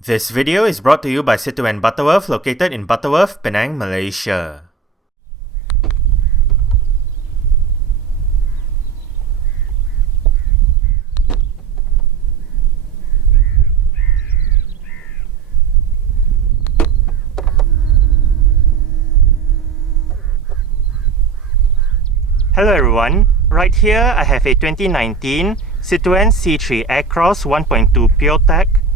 This video is brought to you by Citroën Butterworth, located in Butterworth, Penang, Malaysia. Hello everyone, right here I have a 2019 Citroën C3 Aircross 1.2 PureTech.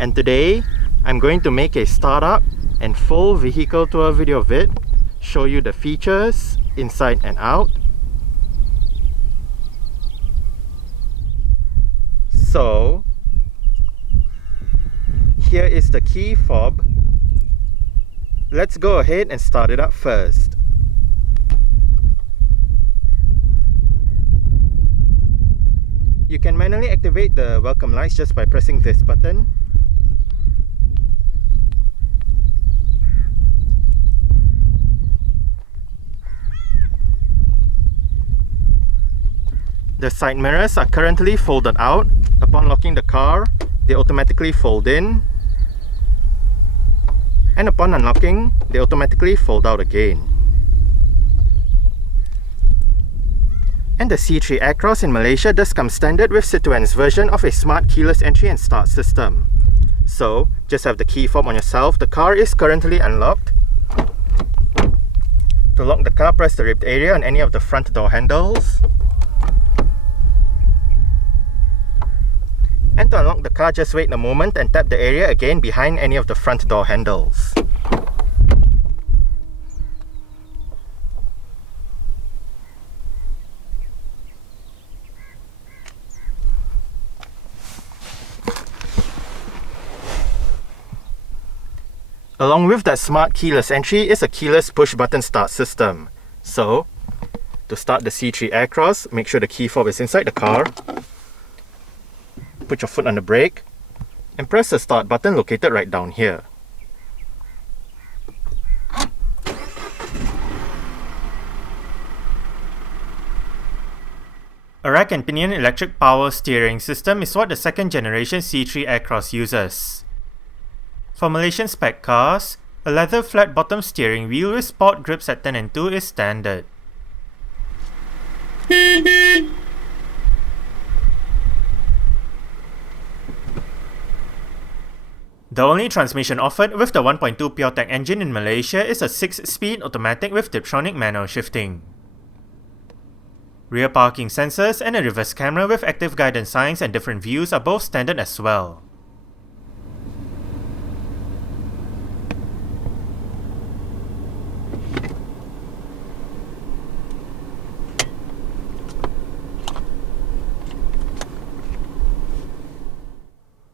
And today, I'm going to make a startup and full vehicle tour video of it, show you the features inside and out. So, here is the key fob. Let's go ahead and start it up first. You can manually activate the welcome lights just by pressing this button. The side mirrors are currently folded out. Upon locking the car, they automatically fold in. And upon unlocking, they automatically fold out again. And the C3 Aircross in Malaysia does come standard with Citroën's version of a smart keyless entry and start system. So, just have the key fob on yourself. The car is currently unlocked. To lock the car, press the ribbed area on any of the front door handles. And to unlock the car, just wait a moment and tap the area again behind any of the front door handles. Along with that smart keyless entry is a keyless push button start system. So, to start the C3 Aircross, make sure the key fob is inside the car. Put your foot on the brake and press the start button located right down here. A rack and pinion electric power steering system is what the second generation C3 Aircross uses. For Malaysian-spec cars, a leather flat bottom steering wheel with sport grips at 10 and 2 is standard. The only transmission offered with the 1.2 PureTech engine in Malaysia is a 6-speed automatic with Tiptronic manual shifting. Rear parking sensors and a reverse camera with active guidance signs and different views are both standard as well.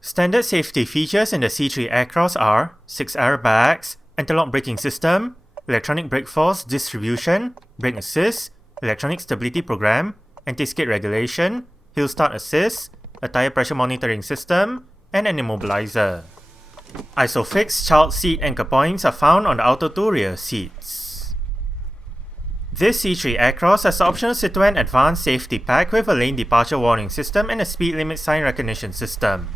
Standard safety features in the C3 Aircross are 6 airbags, anti-lock braking system, electronic brake force distribution, brake assist, electronic stability program, anti-skid regulation, hill start assist, a tire pressure monitoring system, and an immobilizer. Isofix child seat anchor points are found on the outer two rear seats. This C3 Aircross has the optional Citroën Advanced Safety Pack with a lane departure warning system and a speed limit sign recognition system.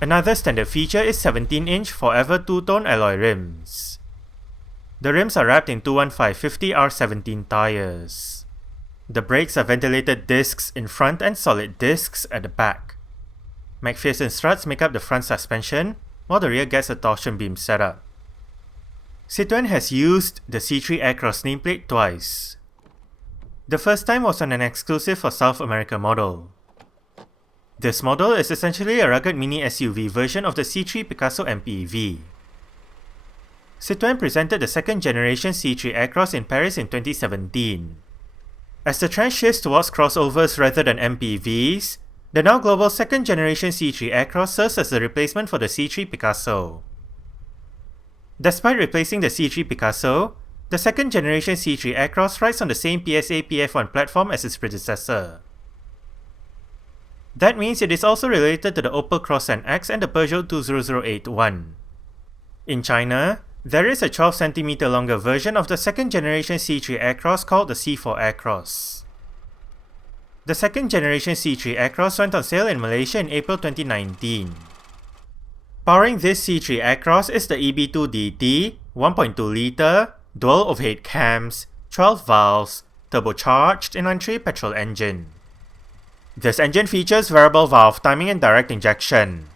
Another standard feature is 17-inch Forever two-tone alloy rims. The rims are wrapped in 215/50 R17 tires. The brakes are ventilated discs in front and solid discs at the back. McPherson struts make up the front suspension, while the rear gets a torsion beam setup. Citroën has used the C3 Aircross nameplate twice. The first time was on an exclusive for South America model. This model is essentially a rugged mini SUV version of the C3 Picasso MPEV. Citroën presented the second generation C3 Aircross in Paris in 2017. As the trend shifts towards crossovers rather than MPEVs, the now global second generation C3 Aircross serves as the replacement for the C3 Picasso. Despite replacing the C3 Picasso, the second generation C3 Aircross rides on the same PSA PF1 platform as its predecessor. That means it is also related to the Opel Cross X and the Peugeot 20081. In China, there is a 12cm longer version of the second generation C3 Aircross called the C4 Aircross. The second generation C3 Aircross went on sale in Malaysia in April 2019. Powering this C3 Aircross is the EB2DT 1.2 litre, dual overhead cams, 12 valves, turbocharged inline-3 petrol engine. This engine features variable valve timing and direct injection.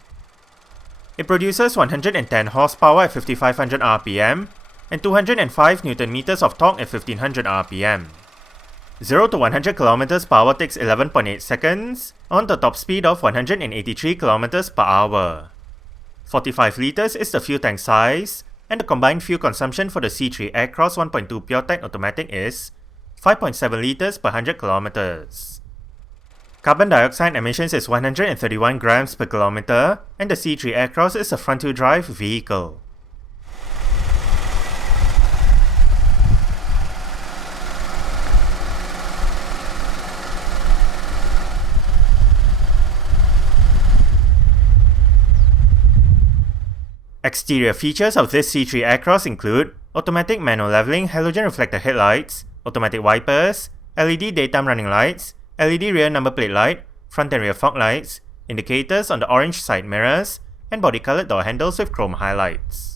It produces 110 horsepower at 5500 rpm and 205 Nm of torque at 1500 rpm. 0 to 100 km per hour takes 11.8 seconds on the top speed of 183 km per hour. 45 litres is the fuel tank size, and the combined fuel consumption for the C3 Aircross 1.2 PureTech automatic is 5.7 litres per 100 km. Carbon dioxide emissions is 131 grams per kilometer, and the C3 Aircross is a front-wheel drive vehicle. Exterior features of this C3 Aircross include automatic manual leveling halogen reflector headlights, automatic wipers, LED daytime running lights, LED rear number plate light, front and rear fog lights, indicators on the orange side mirrors, and body-colored door handles with chrome highlights.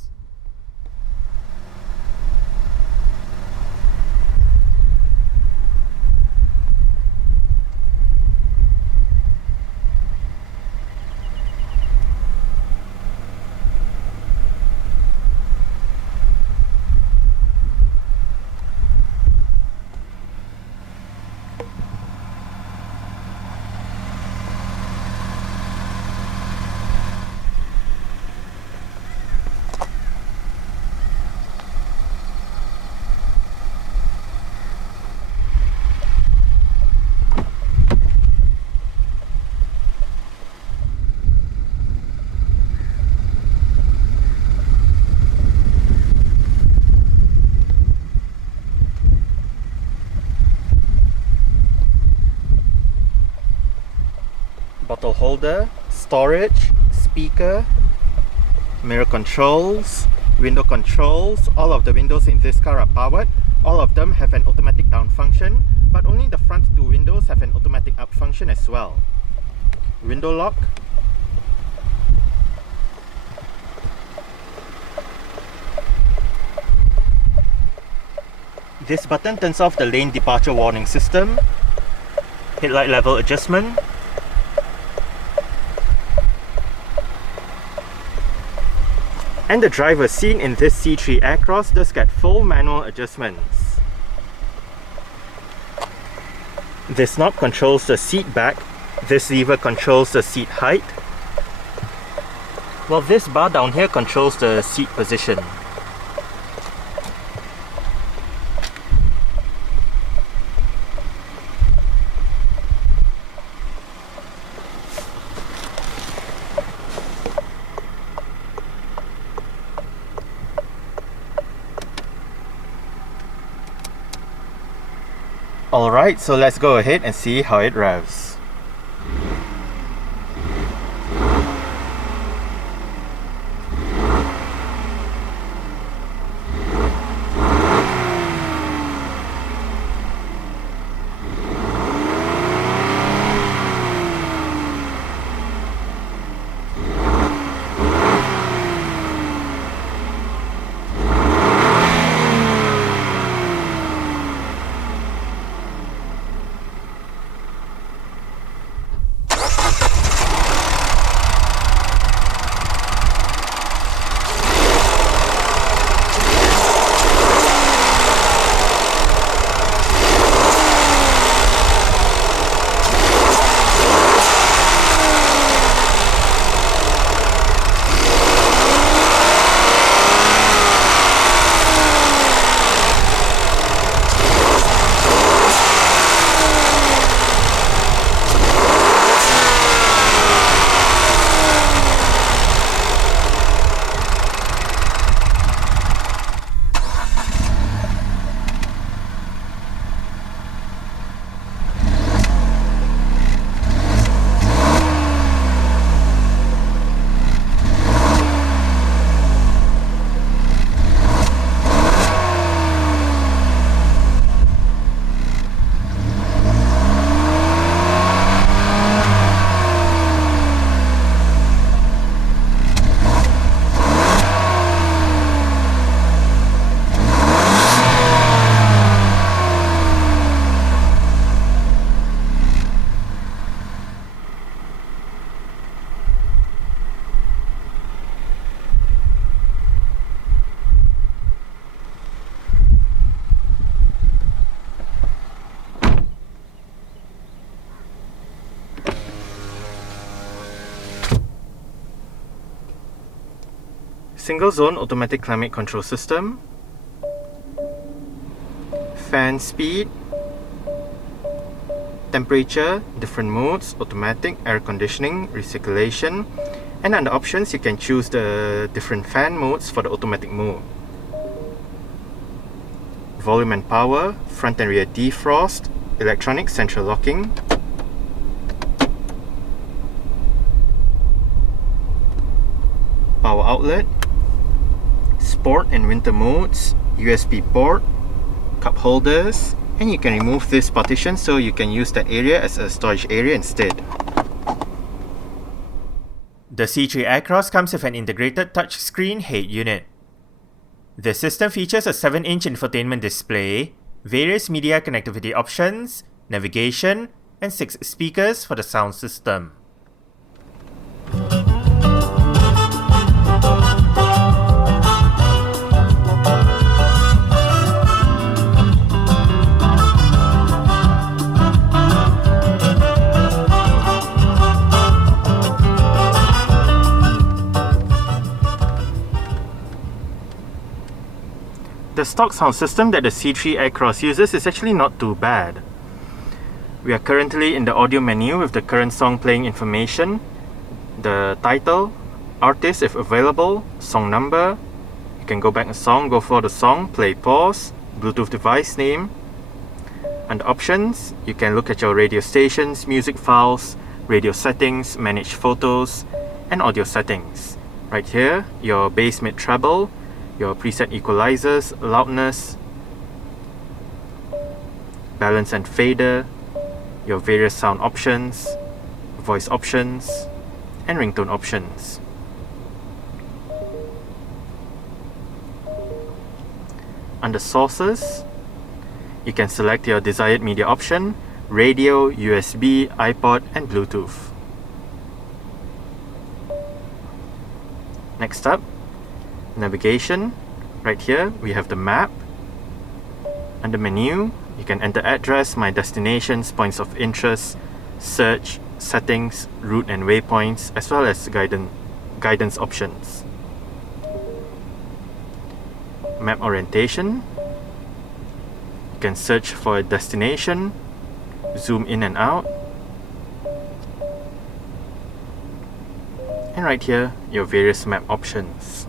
Bottle holder, storage, speaker, mirror controls, window controls. All of the windows in this car are powered. All of them have an automatic down function, but only the front two windows have an automatic up function as well. Window lock. This button turns off the lane departure warning system. Headlight level adjustment. And the driver's seat in this C3 Aircross does get full manual adjustments. This knob controls the seat back, this lever controls the seat height, while this bar down here controls the seat position. Alright, so let's go ahead and see how it revs. single zone automatic climate control system, fan speed, temperature, different modes, automatic, air conditioning, recirculation, and under options you can choose the different fan modes for the automatic mode. Volume and power, front and rear defrost, electronic central locking, power outlet, sport and winter modes, USB port, cup holders, and you can remove this partition so you can use that area as a storage area instead. The C3 Aircross comes with an integrated touchscreen head unit. The system features a 7-inch infotainment display, various media connectivity options, navigation, and 6 speakers for the sound system. The stock sound system that the C3 Aircross uses is actually not too bad. We are currently in the audio menu with the current song playing information, the title, artist if available, song number. You can go back a song, go for the song, play pause, Bluetooth device name. Under options, you can look at your radio stations, music files, radio settings, manage photos, and audio settings. Right here, your bass, mid, treble, your preset equalizers, loudness, balance and fader, your various sound options, voice options, and ringtone options. Under sources, you can select your desired media option, radio, USB, iPod, and Bluetooth. Next up, navigation. Right here we have the map. Under menu, you can enter address, my destinations, points of interest, search, settings, route and waypoints, as well as guidance options. Map orientation. You can search for a destination, zoom in and out, and right here your various map options.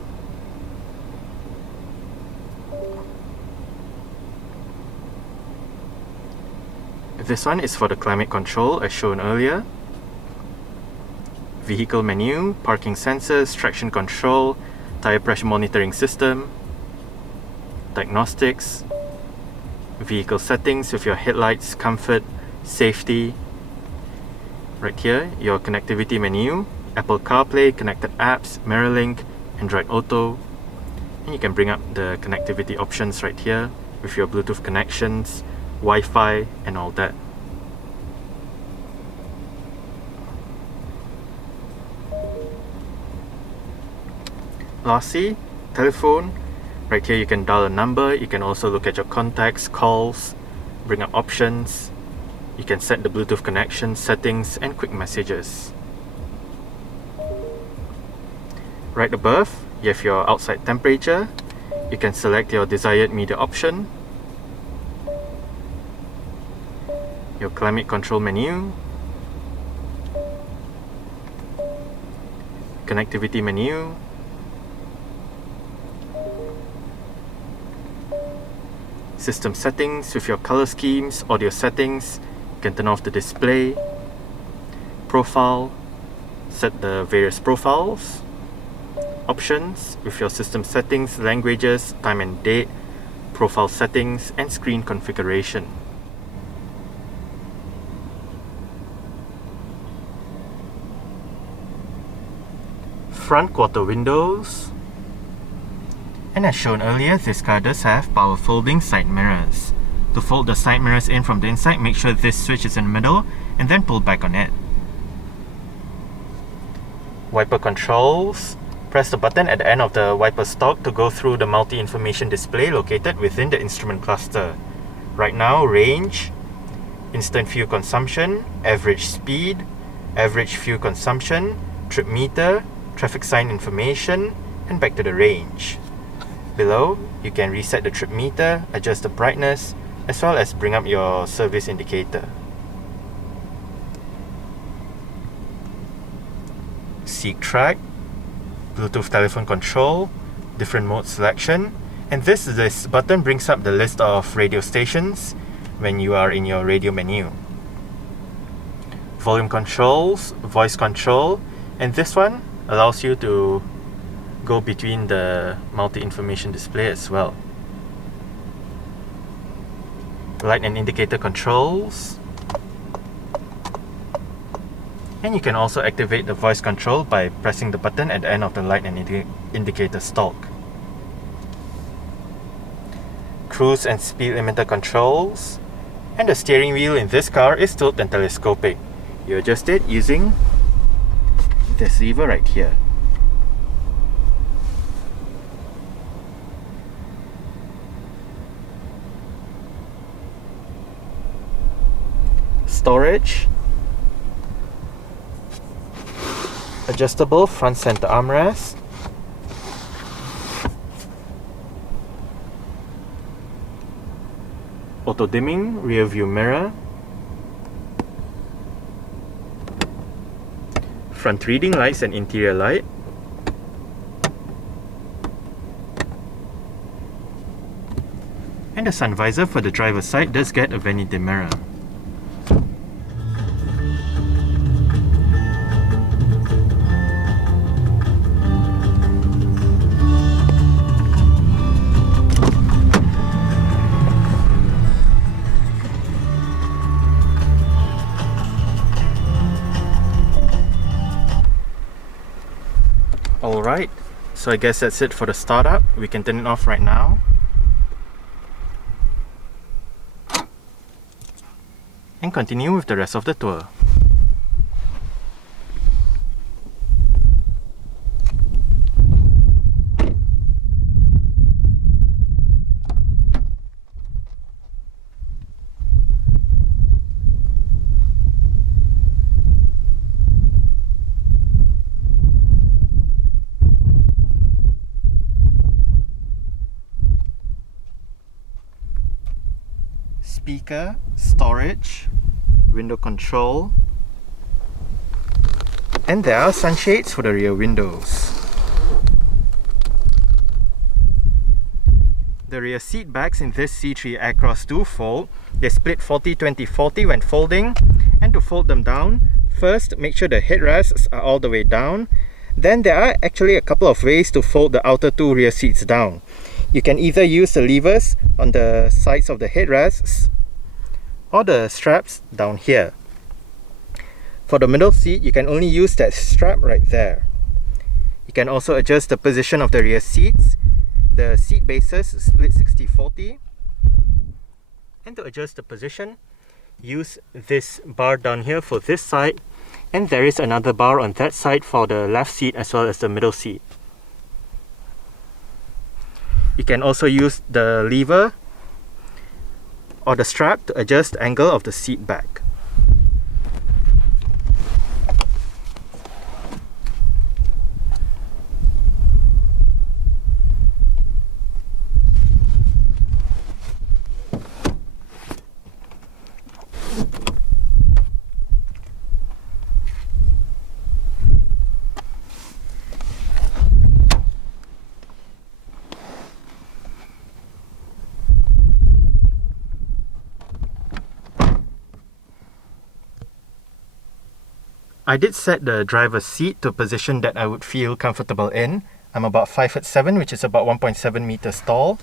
This one is for the climate control as shown earlier. Vehicle menu, parking sensors, traction control, tire pressure monitoring system, diagnostics, vehicle settings with your headlights, comfort, safety. Right here, your connectivity menu, Apple CarPlay, connected apps, MirrorLink, Android Auto. And you can bring up the connectivity options right here with your Bluetooth connections, Wi-Fi, and all that. Lastly, telephone. Right here you can dial a number, you can also look at your contacts, calls, bring up options. You can set the Bluetooth connection, settings, and quick messages. Right above, you have your outside temperature. You can select your desired media option, your climate control menu, connectivity menu, system settings with your color schemes, audio settings. You can turn off the display, profile, set the various profiles, options with your system settings, languages, time and date, profile settings, and screen configuration. Front quarter windows. And as shown earlier, this car does have power folding side mirrors. To fold the side mirrors in from the inside, make sure this switch is in the middle and then pull back on it. Wiper controls. Press the button at the end of the wiper stalk to go through the multi-information display located within the instrument cluster. Right now, range, instant fuel consumption, average speed, average fuel consumption, trip meter, traffic sign information, and back to the range. Below, you can reset the trip meter, adjust the brightness, as well as bring up your service indicator. Seat track, Bluetooth telephone control, different mode selection, and this button brings up the list of radio stations when you are in your radio menu. Volume controls, voice control, and this one allows you to go between the multi-information display as well. Light and indicator controls, and you can also activate the voice control by pressing the button at the end of the light and indicator stalk. Cruise and speed limiter controls, and the steering wheel in this car is tilt and telescopic. You adjust it using this lever right here. Storage, adjustable front center armrest, auto dimming rear view mirror, front reading lights and interior light, and the sun visor for the driver's side does get a vanity mirror. Alright, so I guess that's it for the startup. We can turn it off right now. And continue with the rest of the tour. Speaker, storage, window control, and there are sunshades for the rear windows. The rear seat backs in this C3 Aircross do fold. They split 40-20-40 when folding, and to fold them down, first make sure the headrests are all the way down. Then there are actually a couple of ways to fold the outer two rear seats down. You can either use the levers on the sides of the headrests or the straps down here. For the middle seat, you can only use that strap right there. You can also adjust the position of the rear seats. The seat bases split 60-40. And to adjust the position, use this bar down here for this side, and there is another bar on that side for the left seat as well as the middle seat. You can also use the lever or the strap to adjust the angle of the seat back. I did set the driver's seat to a position that I would feel comfortable in. I'm about 5'7", which is about 1.7 meters tall.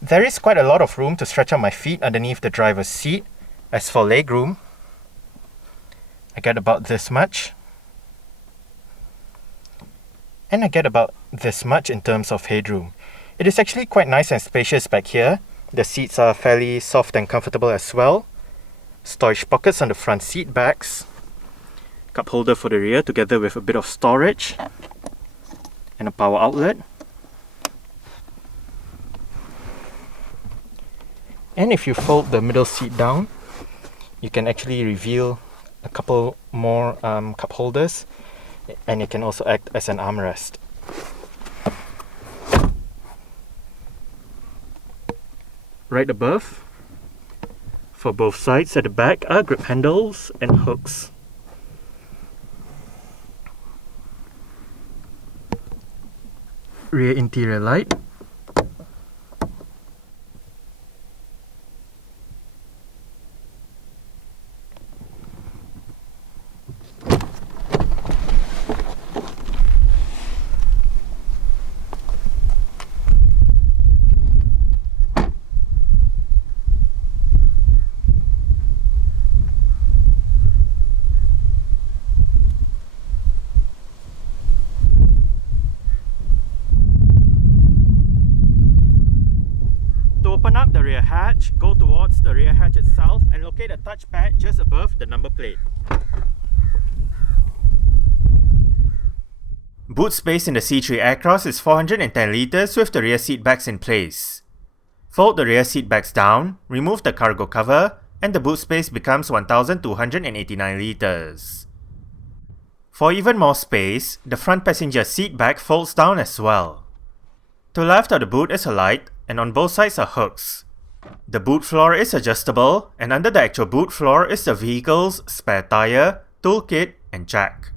There is quite a lot of room to stretch out my feet underneath the driver's seat. As for legroom, I get about this much. And I get about this much in terms of headroom. It is actually quite nice and spacious back here. The seats are fairly soft and comfortable as well. Storage pockets on the front seat backs. Cup holder for the rear together with a bit of storage and a power outlet. And if you fold the middle seat down, you can actually reveal a couple more cup holders, and it can also act as an armrest. Right above, for both sides at the back, are grip handles and hooks. Rear interior light. To open up the rear hatch, go towards the rear hatch itself and locate a touchpad just above the number plate. Boot space in the C3 Aircross is 410 litres with the rear seat backs in place. Fold the rear seat backs down, remove the cargo cover, and the boot space becomes 1289 litres. For even more space, the front passenger seat back folds down as well. To the left of the boot is a light, and on both sides are hooks. The boot floor is adjustable, and under the actual boot floor is the vehicle's spare tyre, toolkit, and jack.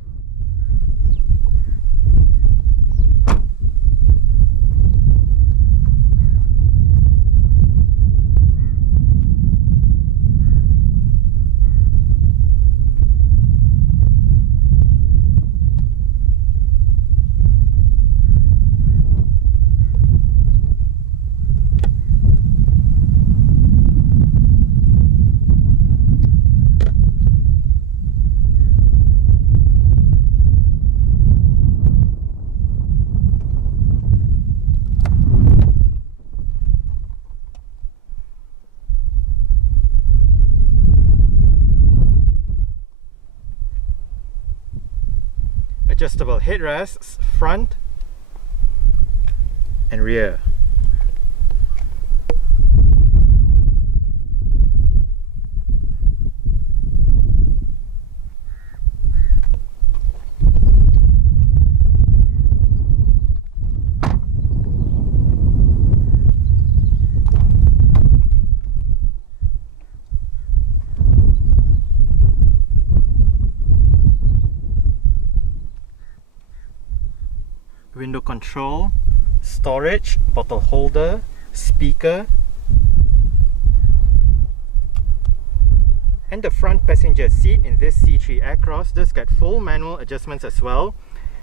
Adjustable headrests, front and rear. Window control, storage, bottle holder, speaker, and the front passenger seat in this C3 Aircross does get full manual adjustments as well,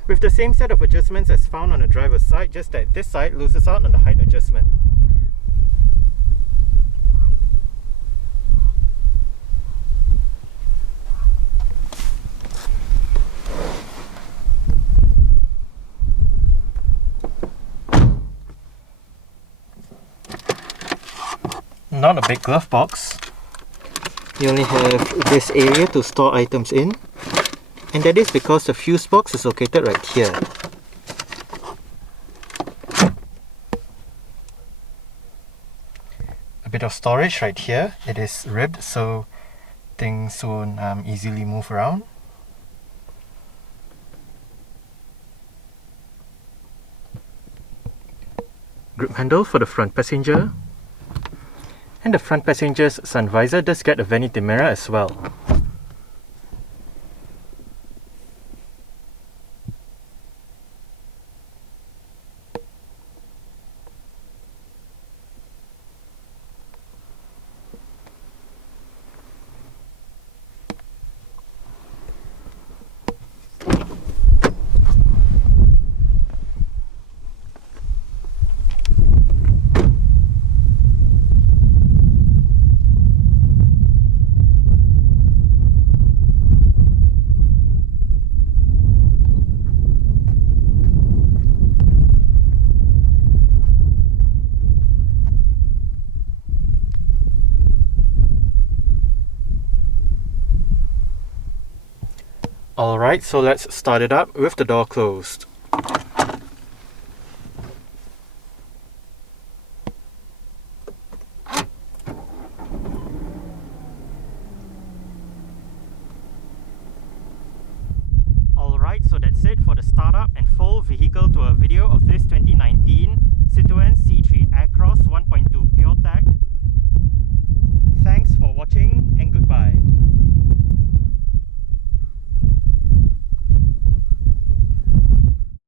with the same set of adjustments as found on the driver's side, just that this side loses out on the height adjustment. Not a big glove box. You only have this area to store items in, and that is because the fuse box is located right here. A bit of storage right here. It is ribbed so things won't easily move around. Grip handle for the front passenger. And the front passenger's sun visor does get a vanity mirror as well. Alright, so let's start it up with the door closed. Alright, so that's it for the startup and full vehicle tour video of this 2019 Citroën C3